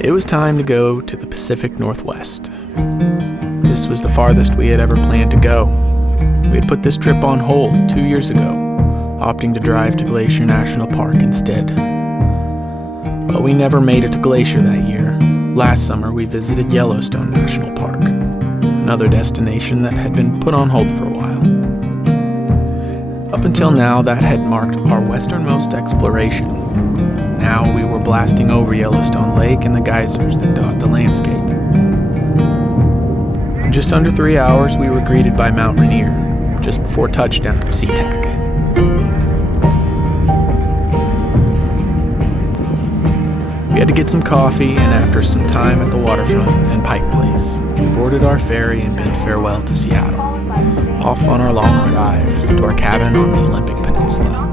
It was time to go to the Pacific Northwest. This was the farthest we had ever planned to go. We had put this trip on hold 2 years ago, opting to drive to Glacier National Park instead. But we never made it to Glacier that year. Last summer, we visited Yellowstone National Park, another destination that had been put on hold for a while. Up until now, that had marked our westernmost exploration. Now we were blasting over Yellowstone Lake and the geysers that dot the landscape. In just under 3 hours, we were greeted by Mount Rainier, just before touchdown at SeaTac. We had to get some coffee, and after some time at the waterfront and Pike Place, we boarded our ferry and bid farewell to Seattle, off on our long drive to our cabin on the Olympic Peninsula.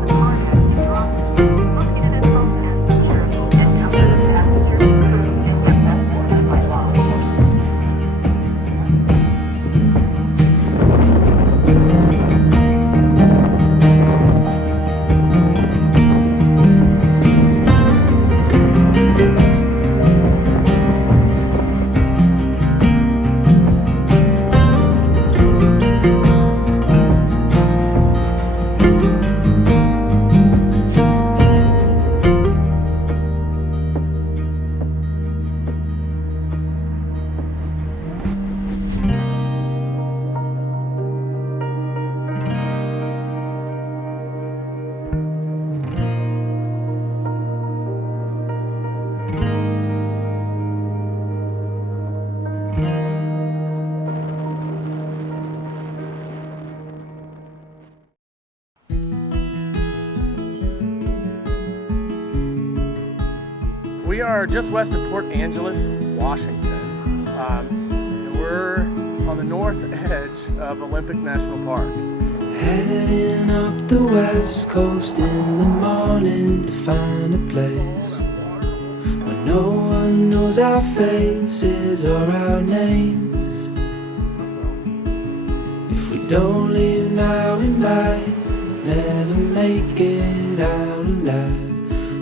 We are just west of Port Angeles, Washington. We're on the north edge of Olympic National Park. Heading up the west coast in the morning to find a place where no one knows our faces or our names. If we don't leave now, we might never make it out alive.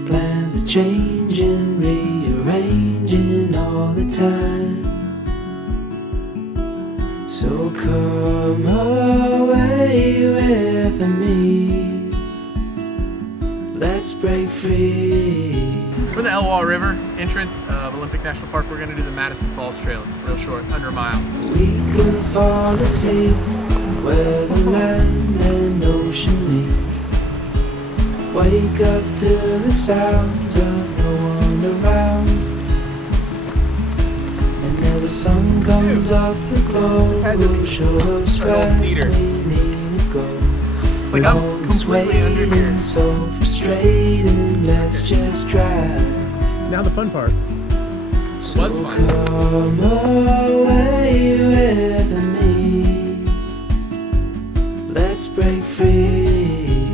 Plans are changing, rearranging all the time. So come away with me. Let's break free. We're the Elwha River entrance of Olympic National Park. We're going to do the Madison Falls Trail. It's real short, under a mile. We could fall asleep where the land and ocean meet. Wake up to the sounds of no one around. And as the sun comes up, the glow will show us where we need to go. Like, I'm completely under here. So frustrated, let's just drive. Now the fun part. So was fun. Come away with me. Let's break free.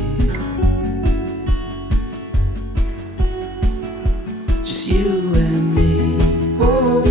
Just you and me. Oh,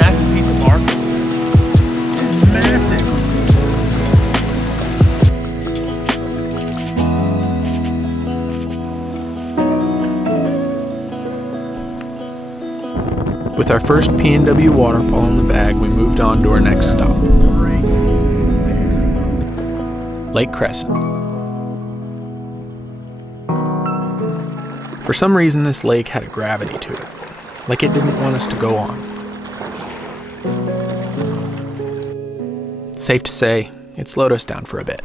Massive piece of bark. Massive. With our first PNW waterfall in the bag, we moved on to our next stop, Lake Crescent. For some reason, this lake had a gravity to it, like it didn't want us to go on. Safe to say, it slowed us down for a bit.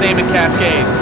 Salmon Cascades.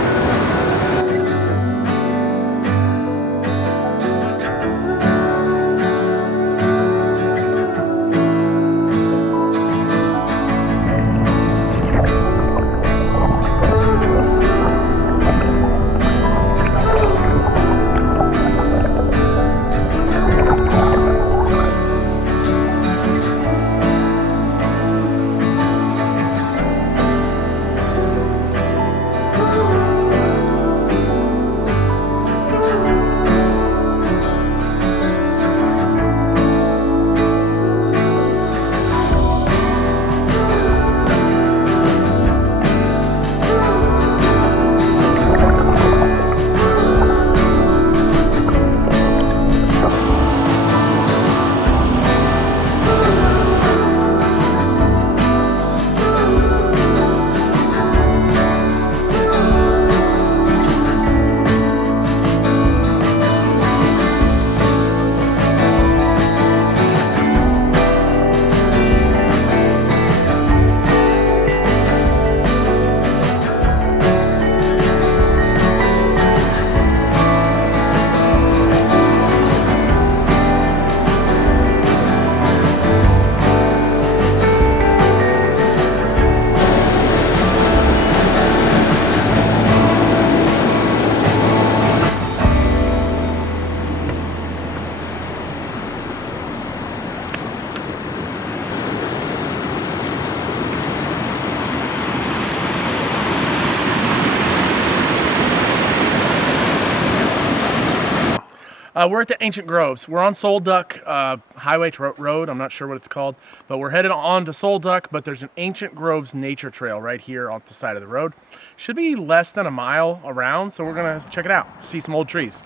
We're at the Ancient Groves. We're on Sol Duc Highway Road. I'm not sure what it's called, but we're headed on to Sol Duc, but there's an Ancient Groves nature trail right here off the side of the road. Should be less than a mile around, so we're gonna check it out, see some old trees.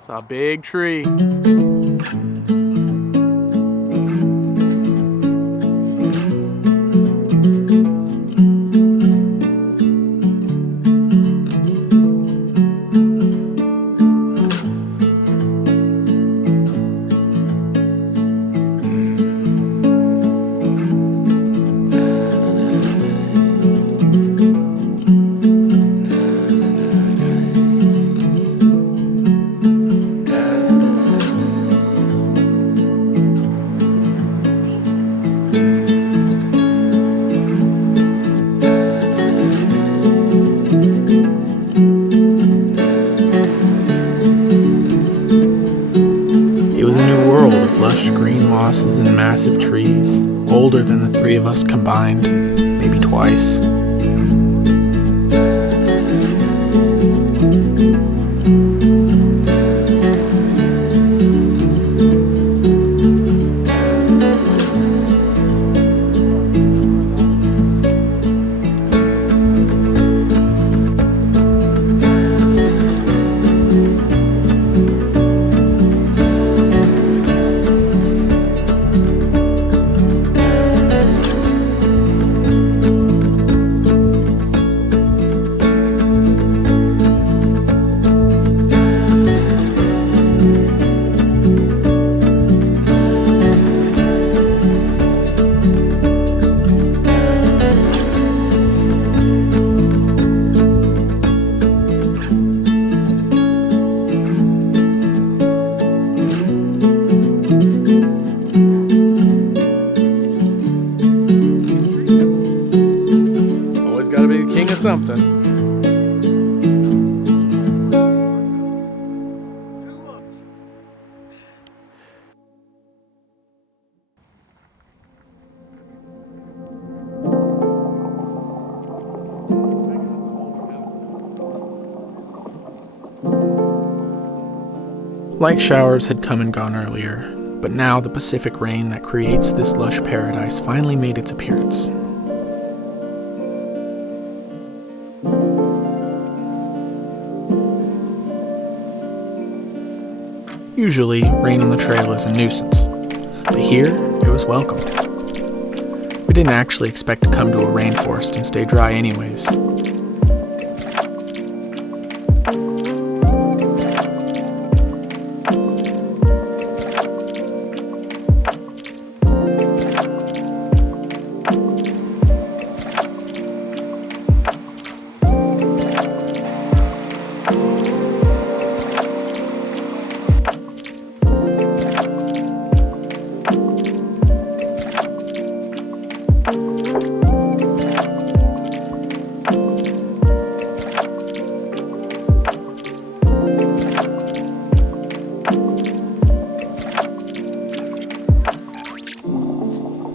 Saw a big tree. green mosses and massive trees, older than the three of us combined, maybe twice. Always got to be the king of something. Light showers had come and gone earlier, but now the Pacific rain that creates this lush paradise finally made its appearance. Usually, rain on the trail is a nuisance, but here, it was welcomed. We didn't actually expect to come to a rainforest and stay dry anyways.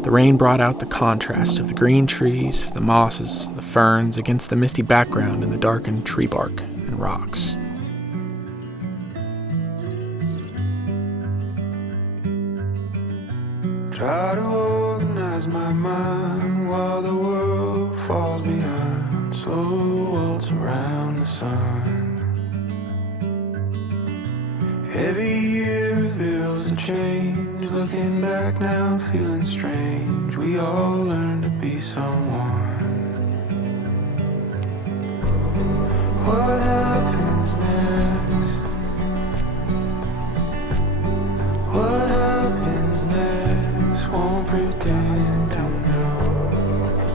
The rain brought out the contrast of the green trees, the mosses, the ferns against the misty background and the darkened tree bark and rocks. Try to organize my mind while the world falls behind. Slow waltz around the sun. Every year reveals the change. Looking back now, feeling strange. We all learn to be someone. What happens next? What happens next? Won't pretend to know.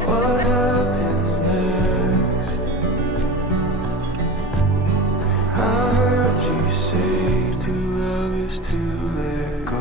What happens next? I heard you say to love is to let go.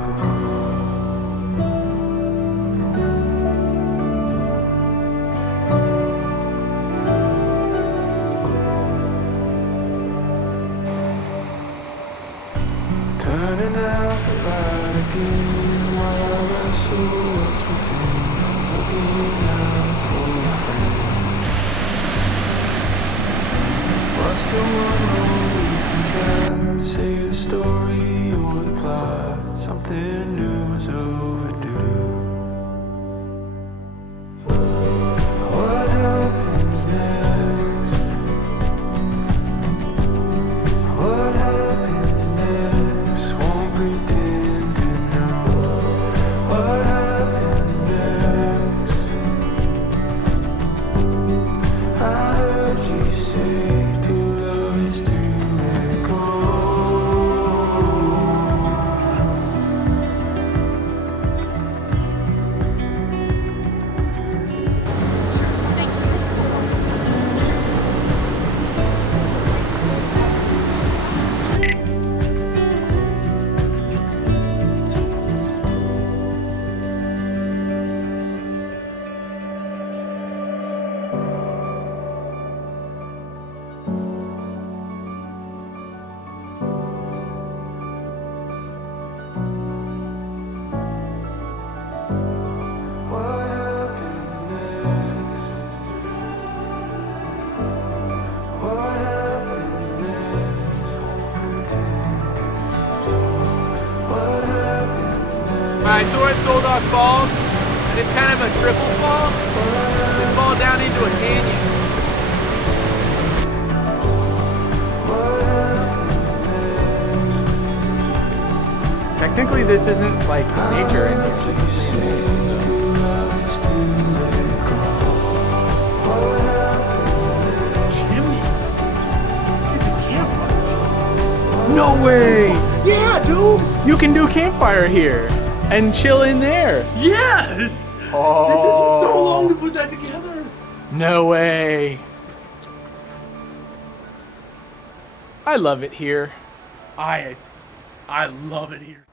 Alright, so we're at Sol Duc Falls, and it's kind of a triple fall. We fall down into a canyon. Technically, this isn't like nature in here. This is man-made, so. Chimney. It's a campfire. No way! Yeah, dude. You can do campfire here and chill in there. Yes. Oh. It took you so long to put that together. No way. I love it here. I love it here.